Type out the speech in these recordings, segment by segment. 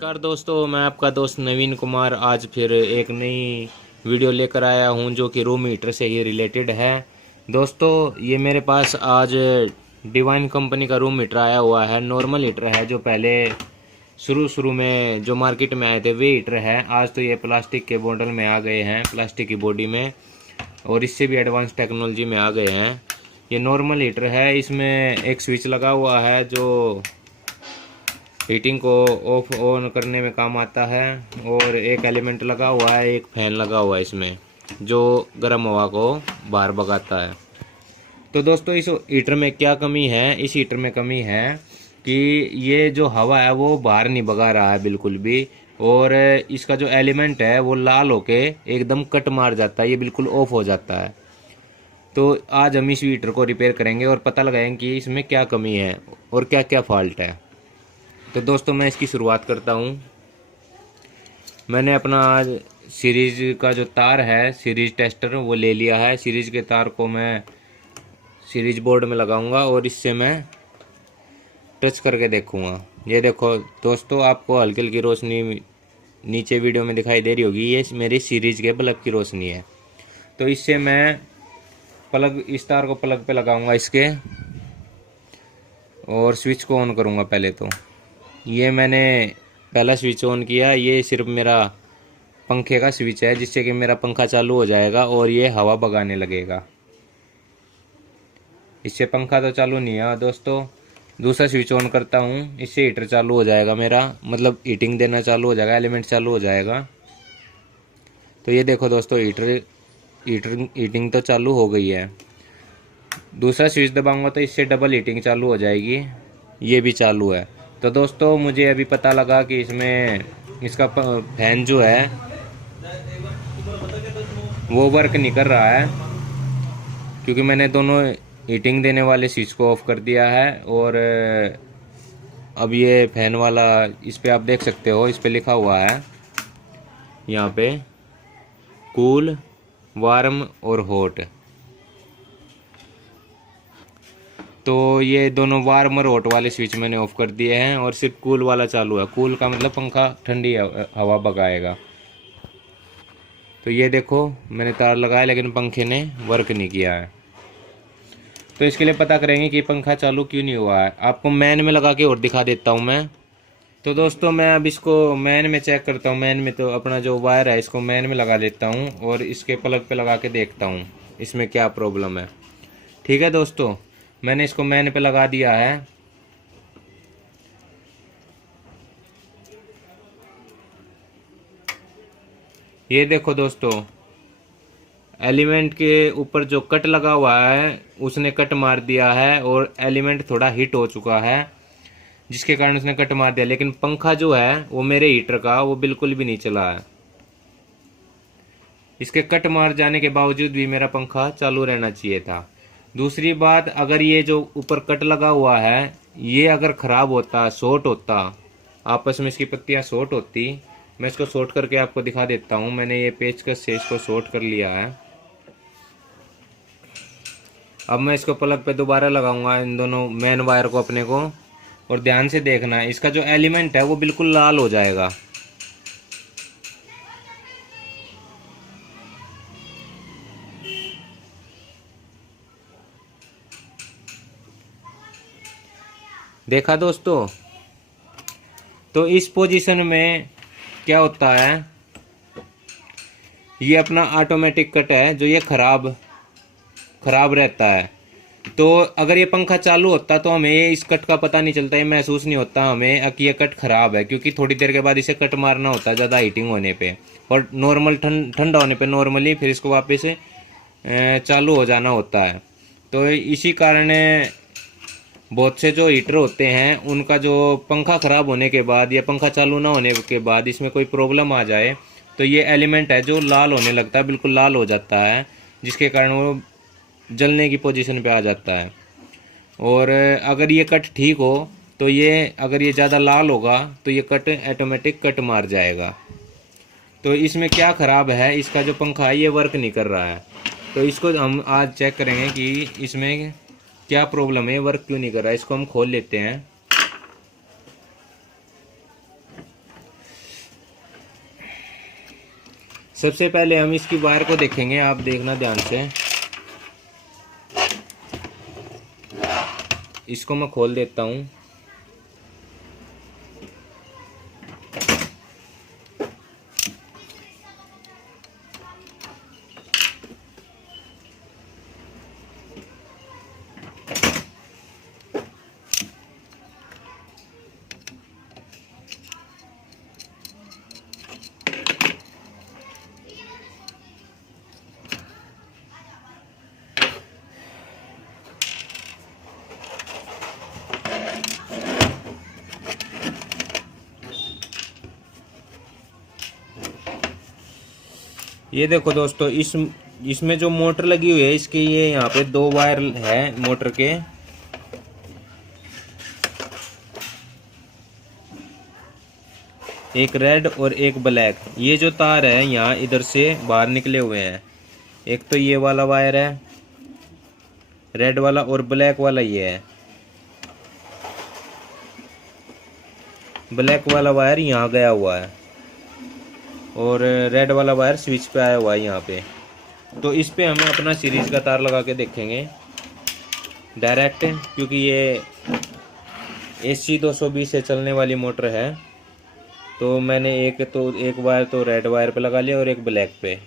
नमस्कार दोस्तों, मैं आपका दोस्त नवीन कुमार आज फिर एक नई वीडियो लेकर आया हूं जो कि रूम हीटर से ही रिलेटेड है। दोस्तों, ये मेरे पास आज डिवाइन कंपनी का रूम हीटर आया हुआ है। नॉर्मल हीटर है जो पहले शुरू में जो मार्केट में आए थे वे हीटर है। आज तो ये प्लास्टिक के बॉटल में आ गए हैं, प्लास्टिक की बॉडी में, और इससे भी एडवांस टेक्नोलॉजी में आ गए हैं। ये नॉर्मल हीटर है, इसमें एक स्विच लगा हुआ है जो हीटिंग को ऑफ ऑन करने में काम आता है, और एक एलिमेंट लगा हुआ है, एक फैन लगा हुआ है इसमें जो गर्म हवा को बाहर भगाता है। तो दोस्तों, इस हीटर में क्या कमी है? इस हीटर में कमी है कि ये जो हवा है वो बाहर नहीं भगा रहा है बिल्कुल भी, और इसका जो एलिमेंट है वो लाल होके एकदम कट मार जाता है, ये बिल्कुल ऑफ हो जाता है। तो आज हम इस हीटर को रिपेयर करेंगे और पता लगाएंगे कि इसमें क्या कमी है और क्या क्या फॉल्ट है। तो दोस्तों, मैं इसकी शुरुआत करता हूँ। मैंने अपना आज सीरीज का जो तार है, सीरीज टेस्टर, वो ले लिया है। सीरीज के तार को मैं सीरीज बोर्ड में लगाऊंगा और इससे मैं टच करके देखूंगा। ये देखो दोस्तों, आपको हल्की हल्की रोशनी नीचे वीडियो में दिखाई दे रही होगी, ये मेरी सीरीज के बल्ब की रोशनी है। तो इससे मैं प्लग, इस तार को प्लग पे लगाऊंगा इसके, और स्विच को ऑन करूंगा। पहले तो ये मैंने पहला स्विच ऑन किया, ये सिर्फ मेरा पंखे का स्विच है जिससे कि मेरा पंखा चालू हो जाएगा और ये हवा भगाने लगेगा। इससे पंखा तो चालू नहीं है दोस्तों। दूसरा स्विच ऑन करता हूँ, इससे हीटर चालू हो जाएगा मेरा, मतलब हीटिंग देना चालू हो जाएगा, एलिमेंट चालू हो जाएगा। तो ये देखो दोस्तों, हीटिंग तो चालू हो गई है। दूसरा स्विच दबाऊंगा तो इससे डबल हीटिंग चालू हो जाएगी, ये भी चालू है। तो दोस्तों, मुझे अभी पता लगा कि इसमें इसका फैन जो है वो वर्क नहीं कर रहा है, क्योंकि मैंने दोनों हीटिंग देने वाले स्विच को ऑफ कर दिया है। और अब ये फैन वाला, इस पे आप देख सकते हो, इस पे लिखा हुआ है यहाँ पे कूल, वार्म और हॉट। तो ये दोनों वार्म और हॉट वाले स्विच मैंने ऑफ कर दिए हैं और सिर्फ कूल वाला चालू है। कूल का मतलब पंखा ठंडी हवा भगाएगा। तो ये देखो, मैंने तार लगाया लेकिन पंखे ने वर्क नहीं किया है। तो इसके लिए पता करेंगे कि पंखा चालू क्यों नहीं हुआ है। आपको मैन में लगा के और दिखा देता हूँ मैं। तो दोस्तों, मैं अब इसको मैन में चेक करता हूँ। मैन में तो अपना जो वायर है इसको मैन में लगा देता हूँ और इसके प्लग पे लगा के देखता हूँ इसमें क्या प्रॉब्लम है। ठीक है दोस्तों, मैंने इसको मैन पे लगा दिया है। ये देखो दोस्तों, एलिमेंट के ऊपर जो कट लगा हुआ है उसने कट मार दिया है और एलिमेंट थोड़ा हीट हो चुका है जिसके कारण उसने कट मार दिया। लेकिन पंखा जो है वो मेरे हीटर का वो बिल्कुल भी नहीं चला है। इसके कट मार जाने के बावजूद भी मेरा पंखा चालू रहना चाहिए था। दूसरी बात, अगर ये जो ऊपर कट लगा हुआ है ये अगर ख़राब होता, शॉर्ट होता, आपस में इसकी पत्तियां शॉर्ट होती, मैं इसको शॉर्ट करके आपको दिखा देता हूँ। मैंने ये पेचकस से इसको शॉर्ट कर लिया है। अब मैं इसको प्लग पे दोबारा लगाऊंगा, इन दोनों मेन वायर को अपने को, और ध्यान से देखना, इसका जो एलिमेंट है वो बिल्कुल लाल हो जाएगा। देखा दोस्तों? तो इस पोजीशन में क्या होता है, ये अपना ऑटोमेटिक कट है जो ये खराब रहता है। तो अगर ये पंखा चालू होता तो हमें इस कट का पता नहीं चलता, ये महसूस नहीं होता हमें कि ये कट खराब है, क्योंकि थोड़ी देर के बाद इसे कट मारना होता है ज़्यादा हीटिंग होने पे, और नॉर्मल ठंडा होने पे नॉर्मली फिर इसको वापस चालू हो जाना होता है। तो इसी कारण बहुत से जो हीटर होते हैं उनका जो पंखा ख़राब होने के बाद या पंखा चालू ना होने के बाद इसमें कोई प्रॉब्लम आ जाए तो ये एलिमेंट है जो लाल होने लगता है, बिल्कुल लाल हो जाता है, जिसके कारण वो जलने की पोजीशन पे आ जाता है। और अगर ये कट ठीक हो तो ये, अगर ये ज़्यादा लाल होगा तो ये कट ऑटोमेटिक कट मार जाएगा। तो इसमें क्या ख़राब है, इसका जो पंखा है ये वर्क नहीं कर रहा है। तो इसको हम आज चेक करेंगे कि इसमें क्या प्रॉब्लम है, वर्क क्यों नहीं कर रहा है। इसको हम खोल लेते हैं। सबसे पहले हम इसकी वायर को देखेंगे, आप देखना ध्यान से। इसको मैं खोल देता हूँ। ये देखो दोस्तों, इसमें जो मोटर लगी हुई है इसके, ये यहाँ पे 2 वायर है मोटर के। एक रेड और एक ब्लैक। ये जो तार है यहाँ इधर से बाहर निकले हुए हैं। एक तो ये वाला वायर है रेड वाला, और ब्लैक वाला ये है। ब्लैक वाला वायर यहाँ गया हुआ है और रेड वाला वायर स्विच पे आया हुआ है यहाँ पे। तो इस पे हमें अपना सीरीज का तार लगा के देखेंगे डायरेक्ट, क्योंकि ये AC 220 से चलने वाली मोटर है। तो मैंने एक वायर तो रेड वायर पे लगा लिया और एक ब्लैक पे।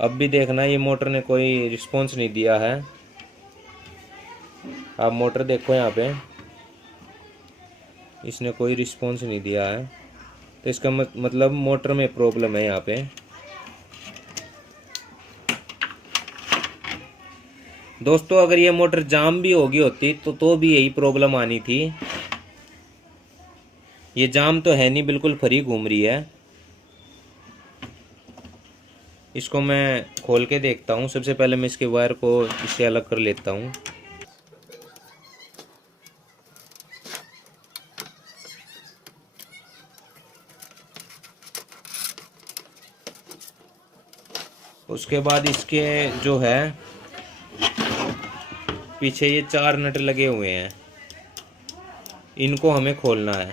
अब भी देखना, ये मोटर ने कोई रिस्पॉन्स नहीं दिया है। आप मोटर देखो यहाँ पे, इसने कोई रिस्पॉन्स नहीं दिया है। तो इसका मतलब मोटर में प्रॉब्लम है यहाँ पे। दोस्तों अगर ये मोटर जाम भी होगी होती तो भी यही प्रॉब्लम आनी थी। ये जाम तो है नहीं, बिल्कुल फ्री घूम रही है। इसको मैं खोल के देखता हूँ। सबसे पहले मैं इसके वायर को इससे अलग कर लेता हूँ। उसके बाद इसके जो है पीछे ये 4 नट लगे हुए हैं, इनको हमें खोलना है।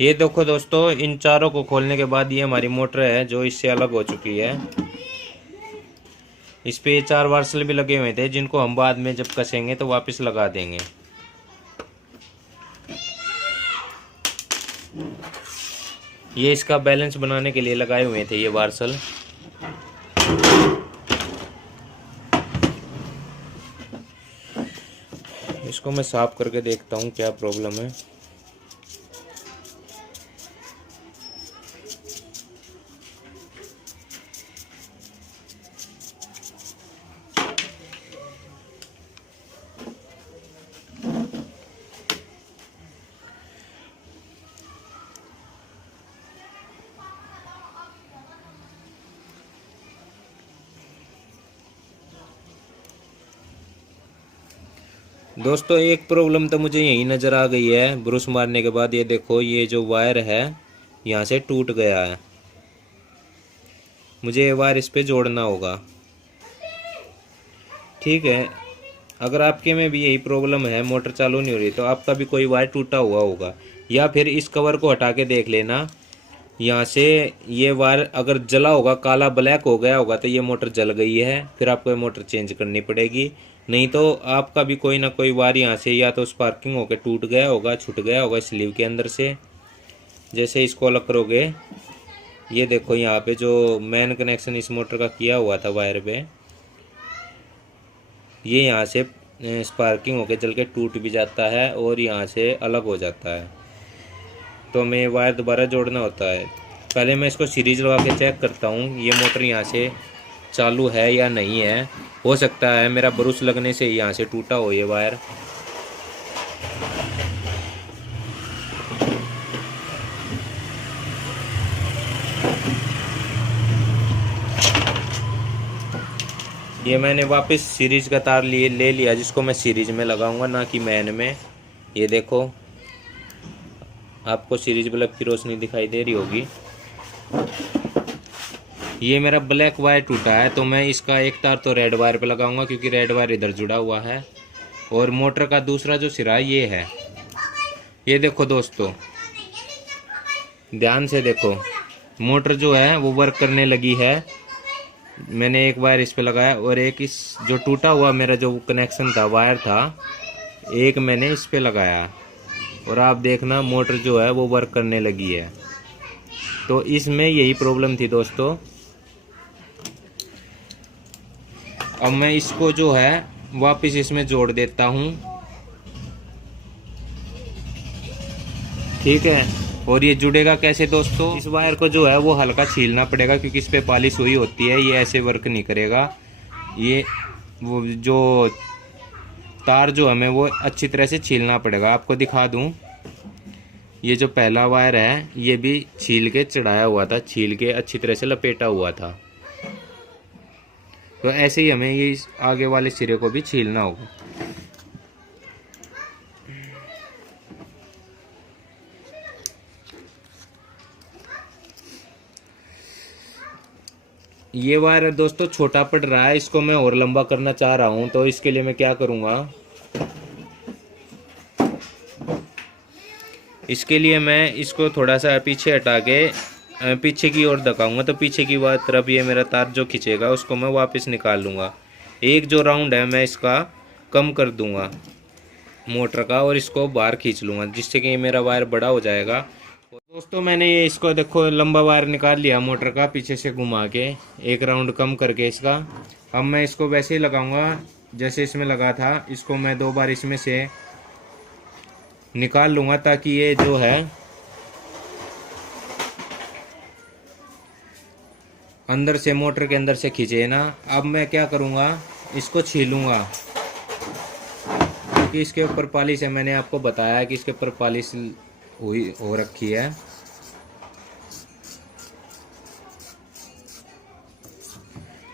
ये देखो दोस्तों, इन चारों को खोलने के बाद ये हमारी मोटर है जो इससे अलग हो चुकी है। इस पे ये 4 वार्सल भी लगे हुए थे, जिनको हम बाद में जब कसेंगे तो वापस लगा देंगे। ये इसका बैलेंस बनाने के लिए लगाए हुए थे ये वार्सल। इसको मैं साफ करके देखता हूँ क्या प्रॉब्लम है। दोस्तों एक प्रॉब्लम तो मुझे यही नज़र आ गई है ब्रश मारने के बाद। ये देखो, ये जो वायर है यहाँ से टूट गया है। मुझे ये वायर इस पे जोड़ना होगा। ठीक है, अगर आपके में भी यही प्रॉब्लम है, मोटर चालू नहीं हो रही, तो आपका भी कोई वायर टूटा हुआ होगा। या फिर इस कवर को हटा के देख लेना, यहाँ से ये वायर अगर जला होगा, काला ब्लैक हो गया होगा, तो ये मोटर जल गई है। फिर आपको ये मोटर चेंज करनी पड़ेगी। नहीं तो आपका भी कोई ना कोई वायर यहाँ से या तो स्पार्किंग होकर टूट गया होगा, छूट गया होगा स्लीव के अंदर से। जैसे इसको अलग करोगे, ये देखो यहाँ पे जो मेन कनेक्शन इस मोटर का किया हुआ था वायर पे, ये यहाँ से स्पार्किंग होकर जल के टूट भी जाता है और यहाँ से अलग हो जाता है। तो हमें वायर दोबारा जोड़ना होता है। पहले मैं इसको सीरीज लगा के चेक करता हूँ ये मोटर यहाँ से चालू है या नहीं है। हो सकता है मेरा ब्रश लगने से यहाँ से टूटा हो ये वायर। ये मैंने वापस सीरीज का तार ले लिया, जिसको मैं सीरीज में लगाऊंगा, ना कि मैन में। ये देखो, आपको सीरीज बल्ब की रोशनी दिखाई दे रही होगी। ये मेरा ब्लैक वायर टूटा है, तो मैं इसका एक तार तो रेड वायर पे लगाऊंगा क्योंकि रेड वायर इधर जुड़ा हुआ है। और मोटर का दूसरा जो सिरा ये है, ये देखो दोस्तों, ध्यान से देखो, मोटर जो है वो वर्क करने लगी है। मैंने एक वायर इस पे लगाया और एक इस जो टूटा हुआ मेरा जो कनेक्शन था, वायर था, एक मैंने इस पे लगाया और आप देखना मोटर जो है वो वर्क करने लगी है। तो इसमें यही प्रॉब्लम थी दोस्तों। अब मैं इसको जो है वापस इसमें जोड़ देता हूँ, ठीक है। और ये जुड़ेगा कैसे दोस्तों, इस वायर को जो है वो हल्का छीलना पड़ेगा क्योंकि इस पे पॉलिश हुई होती है, ये ऐसे वर्क नहीं करेगा। ये वो जो तार जो हमें वो अच्छी तरह से छीलना पड़ेगा। आपको दिखा दूं, ये जो पहला वायर है ये भी छील के चढ़ाया हुआ था, छील के अच्छी तरह से लपेटा हुआ था। तो ऐसे ही हमें ये आगे वाले सिरे को भी छीलना होगा। ये वायर दोस्तों छोटा पड़ रहा है, इसको मैं और लंबा करना चाह रहा हूं। तो इसके लिए मैं क्या करूंगा, इसके लिए मैं इसको थोड़ा सा पीछे हटा के पीछे की ओर धकाऊंगा, तो पीछे की तरफ ये मेरा तार जो खींचेगा उसको मैं वापस निकाल लूँगा। एक जो राउंड है मैं इसका कम कर दूंगा मोटर का और इसको बाहर खींच लूँगा, जिससे कि मेरा वायर बड़ा हो जाएगा। दोस्तों मैंने ये इसको देखो लंबा वायर निकाल लिया मोटर का, पीछे से घुमा के एक राउंड कम करके इसका। अब मैं इसको वैसे ही लगाऊंगा जैसे इसमें लगा था। इसको मैं 2 बार इसमें से निकाल लूँगा ताकि ये जो है अंदर से मोटर के अंदर से खींचे ना। अब मैं क्या करूँगा, इसको छीलूँगा क्योंकि इसके ऊपर पॉलिश है। मैंने आपको बताया कि इसके ऊपर पॉलिश हो रखी है।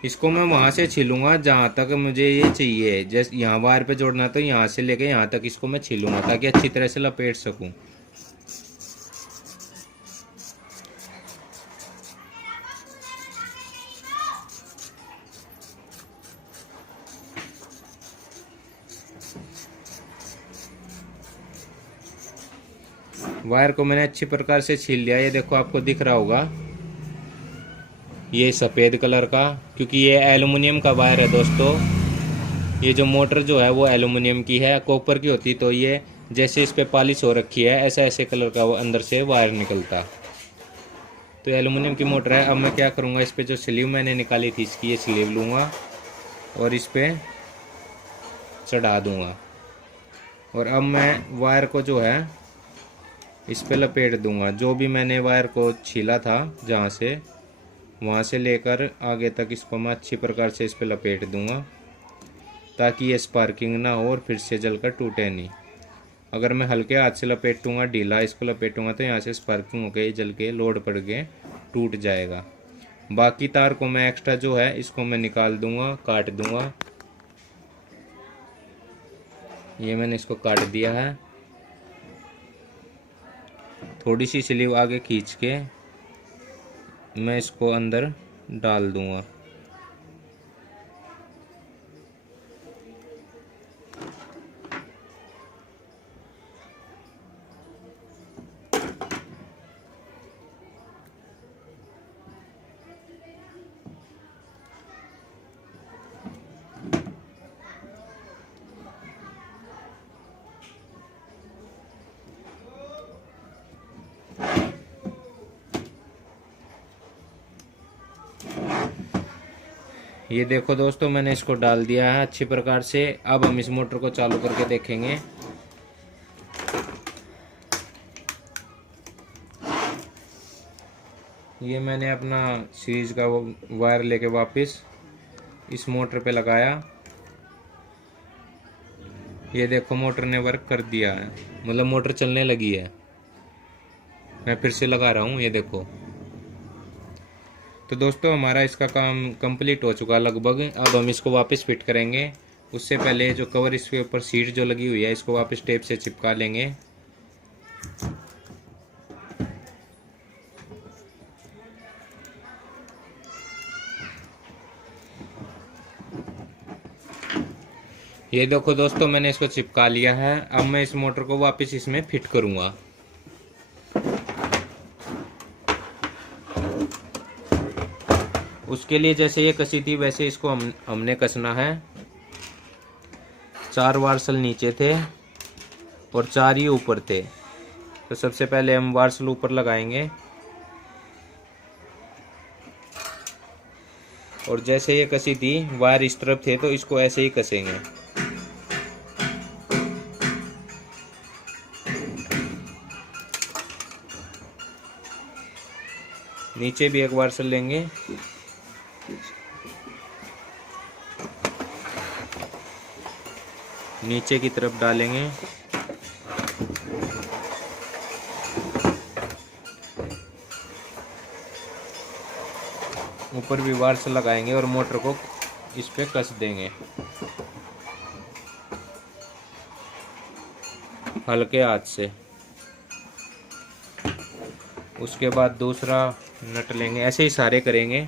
इसको मैं वहाँ से छीलूँगा जहाँ तक मुझे ये चाहिए। जैसे यहाँ वायर पे जोड़ना तो यहाँ से लेके यहाँ तक इसको मैं छीलूँगा ताकि अच्छी तरह से लपेट सकूँ। वायर को मैंने अच्छी प्रकार से छील लिया। ये देखो आपको दिख रहा होगा ये सफ़ेद कलर का, क्योंकि ये एल्युमिनियम का वायर है दोस्तों। ये जो मोटर जो है वो एल्युमिनियम की है, कॉपर की होती तो ये जैसे इस पे पॉलिश हो रखी है ऐसा ऐसे कलर का वो अंदर से वायर निकलता। तो एल्युमिनियम की मोटर है। अब मैं क्या करूँगा, इस पे जो स्लीव मैंने निकाली थी इसकी, ये स्लीव लूँगा और इस पे चढ़ा दूँगा। और अब मैं वायर को जो है इस पे लपेट दूँगा। जो भी मैंने वायर को छीला था जहाँ से, वहाँ से लेकर आगे तक इसको मैं अच्छी प्रकार से इस पे लपेट दूँगा ताकि ये स्पार्किंग ना हो और फिर से जलकर टूटे नहीं। अगर मैं हल्के हाथ से लपेटूँगा, ढीला इसको लपेटूँगा, तो यहाँ से स्पार्किंग होकर जल के लोड पड़ के टूट जाएगा। बाकी तार को मैं एक्स्ट्रा जो है इसको मैं निकाल दूँगा, काट दूँगा। ये मैंने इसको काट दिया है। थोड़ी सी स्लीव आगे खींच के मैं इसको अंदर डाल दूँगा। ये देखो दोस्तों मैंने इसको डाल दिया है अच्छी प्रकार से। अब हम इस मोटर को चालू करके देखेंगे। ये मैंने अपना सीरीज का वायर लेके वापस इस मोटर पे लगाया। ये देखो मोटर ने वर्क कर दिया है, मतलब मोटर चलने लगी है। मैं फिर से लगा रहा हूँ, ये देखो। तो दोस्तों हमारा इसका काम कंप्लीट हो चुका लगभग। अब हम इसको वापस फिट करेंगे। उससे पहले जो कवर इसके ऊपर सीट जो लगी हुई है इसको वापस टेप से चिपका लेंगे। ये देखो दोस्तों, मैंने इसको चिपका लिया है। अब मैं इस मोटर को वापस इसमें फिट करूंगा। उसके लिए जैसे ये कसी थी वैसे इसको हमने कसना है। 4 वार्सल नीचे थे और 4 ही ऊपर थे। तो सबसे पहले हम वार्सल ऊपर लगाएंगे और जैसे ये कसी थी वायर इस तरफ थे तो इसको ऐसे ही कसेंगे। नीचे भी एक वार्सल लेंगे। नीचे की तरफ डालेंगे। ऊपर भी वार्सल लगाएंगे और मोटर को इस पे कस देंगे हल्के हाथ से। उसके बाद दूसरा नट लेंगे, ऐसे ही सारे करेंगे।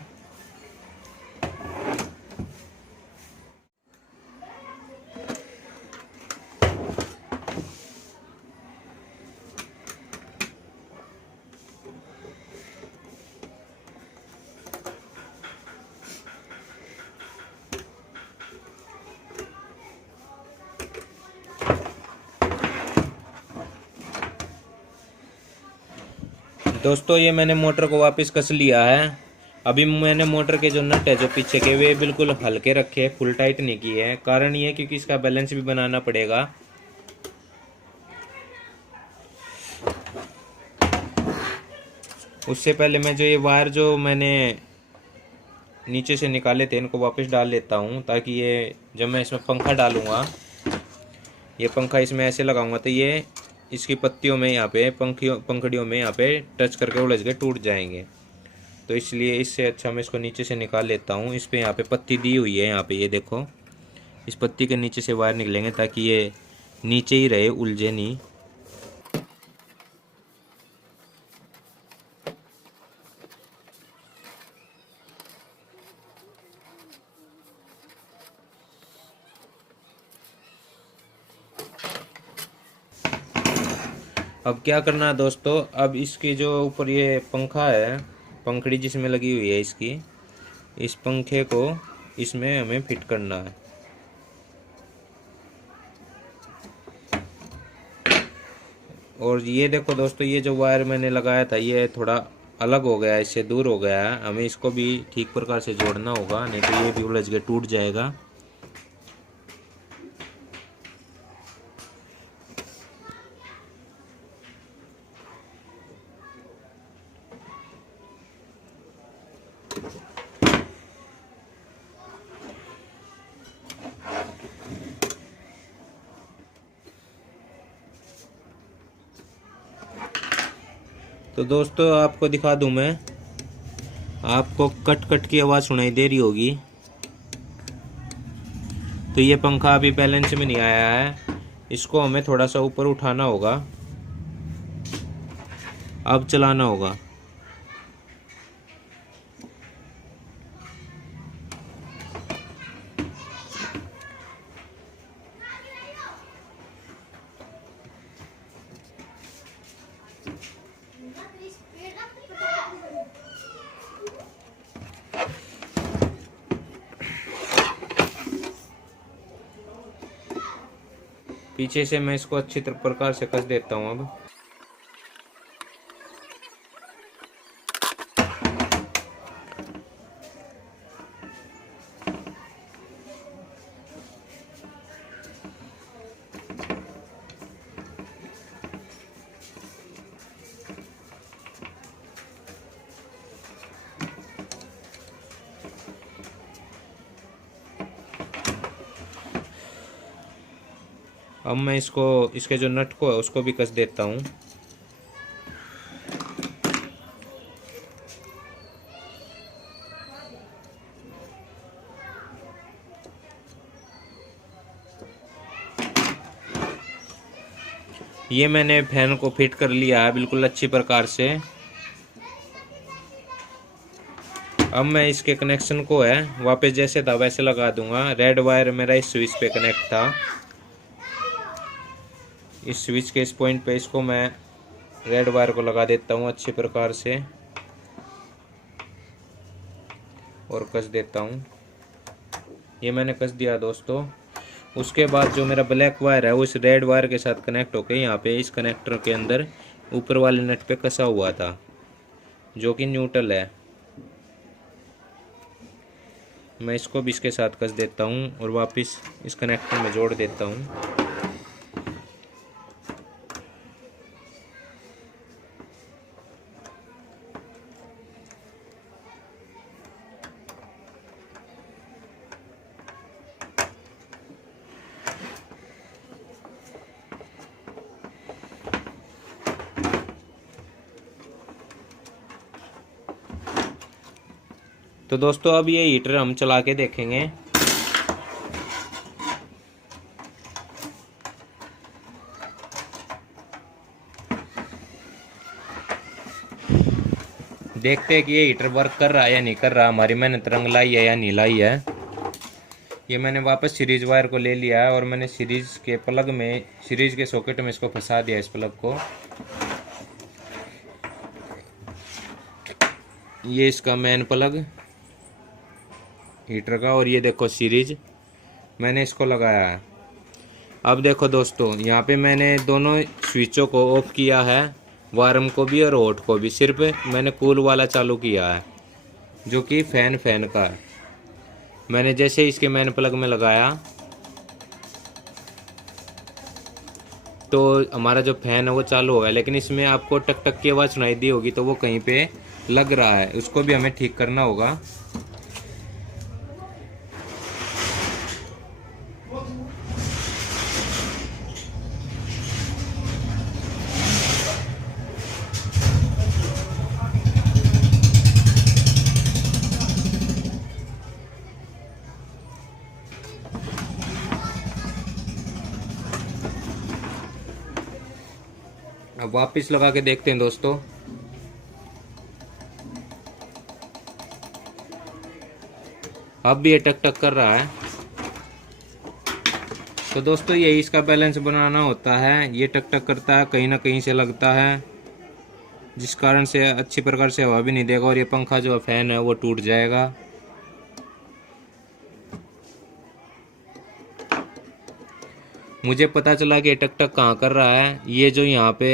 दोस्तों ये मैंने मोटर को वापस कस लिया है। अभी मैंने मोटर के जो नट है जो पीछे के वे बिल्कुल हल्के रखे, फुल टाइट नहीं किए हैं। कारण ये क्योंकि इसका बैलेंस भी बनाना पड़ेगा। उससे पहले मैं जो ये वायर जो मैंने नीचे से निकाले थे इनको वापस डाल लेता हूँ, ताकि ये जब मैं इसमें पंखा डालूँगा, ये पंखा इसमें ऐसे लगाऊंगा तो ये इसकी पत्तियों में यहाँ पे पंखड़ियों में यहाँ पे टच करके उलझ के टूट जाएंगे। तो इसलिए इससे अच्छा मैं इसको नीचे से निकाल लेता हूँ। इस पे यहाँ पे पत्ती दी हुई है, यहाँ पे ये देखो, इस पत्ती के नीचे से वायर निकलेंगे ताकि ये नीचे ही रहे, उलझे नहीं। अब क्या करना है दोस्तों, अब इसके जो ऊपर ये पंखा है, पंखड़ी जिसमें लगी हुई है इसकी, इस पंखे को इसमें हमें फिट करना है। और ये देखो दोस्तों, ये जो वायर मैंने लगाया था ये थोड़ा अलग हो गया है, इससे दूर हो गया है। हमें इसको भी ठीक प्रकार से जोड़ना होगा, नहीं तो ये भी उलझ के टूट जाएगा। तो दोस्तों आपको दिखा दूं मैं, आपको कट कट की आवाज़ सुनाई दे रही होगी। तो ये पंखा अभी बैलेंस में नहीं आया है, इसको हमें थोड़ा सा ऊपर उठाना होगा, अब चलाना होगा। पीछे से मैं इसको अच्छी प्रकार से कस देता हूँ। अब मैं इसको, इसके जो नट को है उसको भी कस देता हूँ। ये मैंने फैन को फिट कर लिया है बिल्कुल अच्छी प्रकार से। अब मैं इसके कनेक्शन को है वापस जैसे था वैसे लगा दूंगा। रेड वायर मेरा इस स्विच पे कनेक्ट था, इस स्विच के इस पॉइंट पे इसको मैं रेड वायर को लगा देता हूँ अच्छे प्रकार से और कस देता हूँ। ये मैंने कस दिया दोस्तों। उसके बाद जो मेरा ब्लैक वायर है वो इस रेड वायर के साथ कनेक्ट होकर यहाँ पे इस कनेक्टर के अंदर ऊपर वाले नट पे कसा हुआ था, जो कि न्यूट्रल है। मैं इसको भी इसके साथ कस देता हूँ और वापस इस कनेक्टर में जोड़ देता हूँ। तो दोस्तों अब ये हीटर हम चला के देखेंगे। देखते हैं कि ये हीटर वर्क कर रहा है या नहीं कर रहा, हमारी मेहनत रंग लाई है या नहीं लाई है। ये मैंने वापस सीरीज वायर को ले लिया है और मैंने सीरीज के प्लग में, सीरीज के सॉकेट में इसको फंसा दिया, इस प्लग को। ये इसका मेन प्लग हीटर का और ये देखो सीरीज मैंने इसको लगाया है। अब देखो दोस्तों, यहाँ पे मैंने दोनों स्विचों को ऑफ किया है, वार्म को भी और हॉट को भी। सिर्फ मैंने कूल वाला चालू किया है जो कि फैन का है। मैंने जैसे इसके मेन प्लग में लगाया तो हमारा जो फैन है वो चालू हो गया, लेकिन इसमें आपको टक टक की आवाज़ सुनाई दी होगी, तो वो कहीं पे लग रहा है, उसको भी हमें ठीक करना होगा। अब वापस लगा के देखते हैं दोस्तों। अब भी ये टक टक कर रहा है। तो दोस्तों यही इसका बैलेंस बनाना होता है। ये टक टक करता है, कहीं ना कहीं से लगता है, जिस कारण से अच्छी प्रकार से हवा भी नहीं देगा और ये पंखा जो फैन है वो टूट जाएगा। मुझे पता चला कि टक टक कहाँ कर रहा है। ये जो यहाँ पे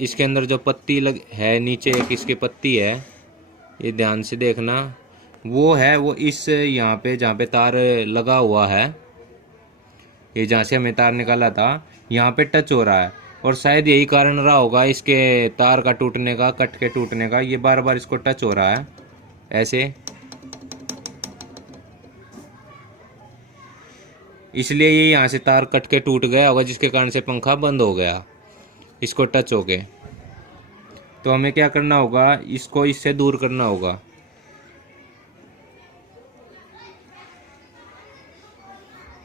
इसके अंदर जो पत्ती लग है, नीचे एक इसकी पत्ती है, ये ध्यान से देखना, वो है वो इस यहाँ पे जहाँ पे तार लगा हुआ है, ये जहाँ से हमें तार निकाला था, यहाँ पे टच हो रहा है। और शायद यही कारण रहा होगा इसके तार का टूटने का, कट के टूटने का। ये बार बार इसको टच हो रहा है ऐसे, इसलिए ये यहाँ से तार कट के टूट गया होगा, जिसके कारण से पंखा बंद हो गया इसको टच हो गए। तो हमें क्या करना होगा, इसको इससे दूर करना होगा।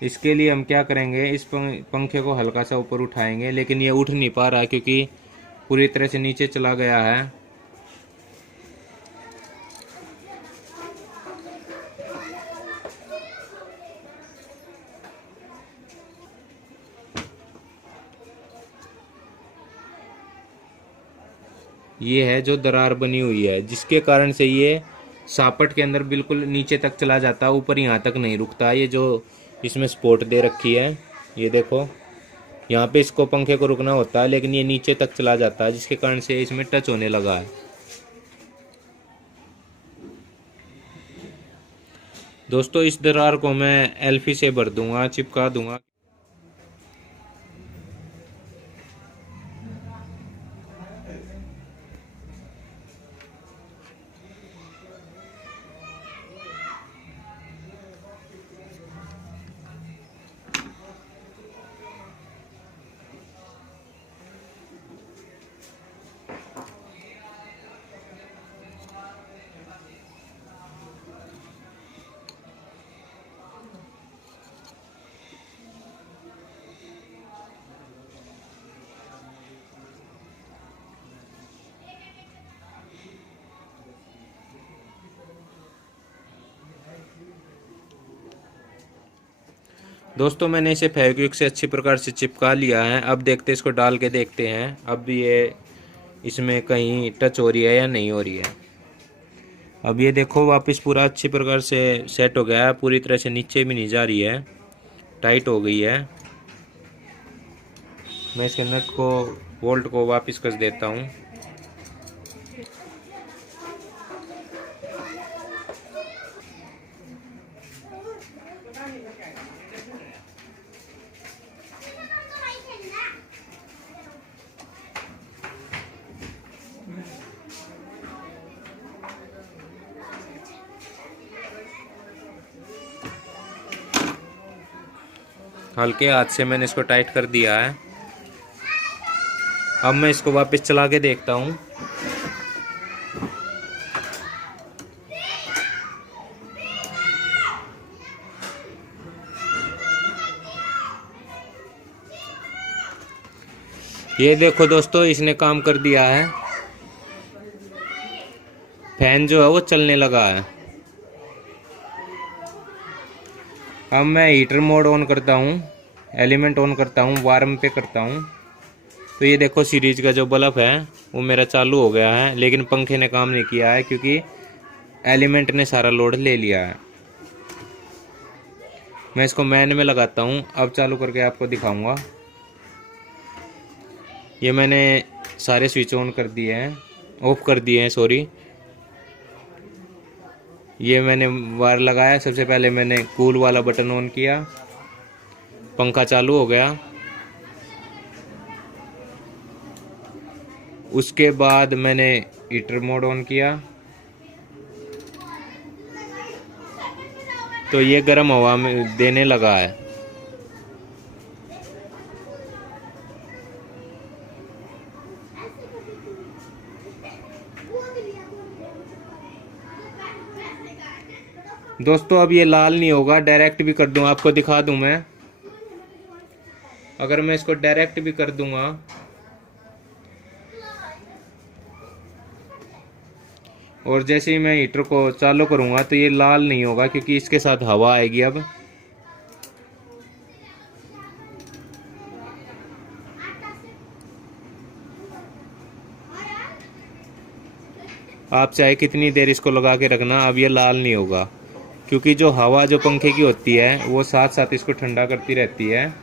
इसके लिए हम क्या करेंगे, इस पंखे को हल्का सा ऊपर उठाएंगे, लेकिन ये उठ नहीं पा रहा क्योंकि पूरी तरह से नीचे चला गया है। ये है जो दरार बनी हुई है, जिसके कारण से ये सापट के अंदर बिल्कुल नीचे तक चला जाता है, ऊपर यहाँ तक नहीं रुकता। ये जो इसमें सपोर्ट दे रखी है, ये देखो, यहाँ पे इसको पंखे को रुकना होता है, लेकिन ये नीचे तक चला जाता है, जिसके कारण से इसमें टच होने लगा है। दोस्तों इस दरार को मैं एल्फी से भर दूंगा, चिपका दूंगा। दोस्तों मैंने इसे फेविक्विक से अच्छी प्रकार से चिपका लिया है। अब देखते इसको डाल के देखते हैं अब ये इसमें कहीं टच हो रही है या नहीं हो रही है। अब ये देखो वापस पूरा अच्छी प्रकार से सेट हो गया है, पूरी तरह से नीचे भी नहीं जा रही है, टाइट हो गई है। मैं इसके नट को बोल्ट को वापस कस देता हूँ। हल्के हाथ से मैंने इसको टाइट कर दिया है। अब मैं इसको वापस चला के देखता हूँ। ये देखो दोस्तों इसने काम कर दिया है, फैन जो है वो चलने लगा है। अब मैं हीटर मोड ऑन करता हूँ, एलिमेंट ऑन करता हूँ, वार्म पे करता हूँ। तो ये देखो सीरीज का जो बल्ब है वो मेरा चालू हो गया है, लेकिन पंखे ने काम नहीं किया है क्योंकि एलिमेंट ने सारा लोड ले लिया है। मैं इसको मैन में लगाता हूँ, अब चालू करके आपको दिखाऊंगा। ये मैंने सारे स्विच ऑन कर दिए हैं, ऑफ कर दिए हैं सॉरी। ये मैंने वायर लगाया, सबसे पहले मैंने कूल वाला बटन ऑन किया, पंखा चालू हो गया। उसके बाद मैंने हीटर मोड ऑन किया, तो ये गर्म हवा में देने लगा है। दोस्तों अब ये लाल नहीं होगा, डायरेक्ट भी कर दूं आपको दिखा दूं मैं। अगर मैं इसको डायरेक्ट भी कर दूंगा और जैसे ही मैं हीटर को चालू करूंगा तो ये लाल नहीं होगा क्योंकि इसके साथ हवा आएगी। अब आप चाहे कितनी देर इसको लगा के रखना, अब ये लाल नहीं होगा क्योंकि जो हवा जो पंखे की होती है वो साथ साथ इसको ठंडा करती रहती है।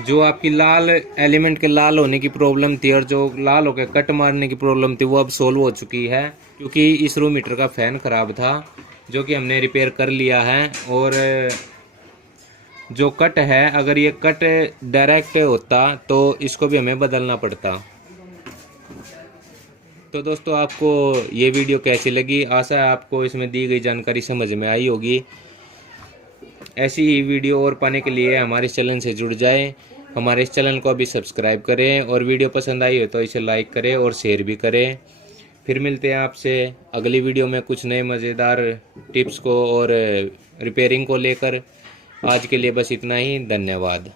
जो आपकी लाल एलिमेंट के लाल होने की प्रॉब्लम थी और जो लाल होकर कट मारने की प्रॉब्लम थी वो अब सोल्व हो चुकी है, क्योंकि इस रूम हीटर का फैन ख़राब था जो कि हमने रिपेयर कर लिया है। और जो कट है, अगर ये कट डायरेक्ट होता तो इसको भी हमें बदलना पड़ता। तो दोस्तों आपको ये वीडियो कैसी लगी, आशा है आपको इसमें दी गई जानकारी समझ में आई होगी। ऐसी ही वीडियो और पाने के लिए हमारे चैनल से जुड़ जाएं, हमारे इस चैनल को अभी सब्सक्राइब करें और वीडियो पसंद आई हो तो इसे लाइक करें और शेयर भी करें। फिर मिलते हैं आपसे अगली वीडियो में कुछ नए मज़ेदार टिप्स को और रिपेयरिंग को लेकर। आज के लिए बस इतना ही, धन्यवाद।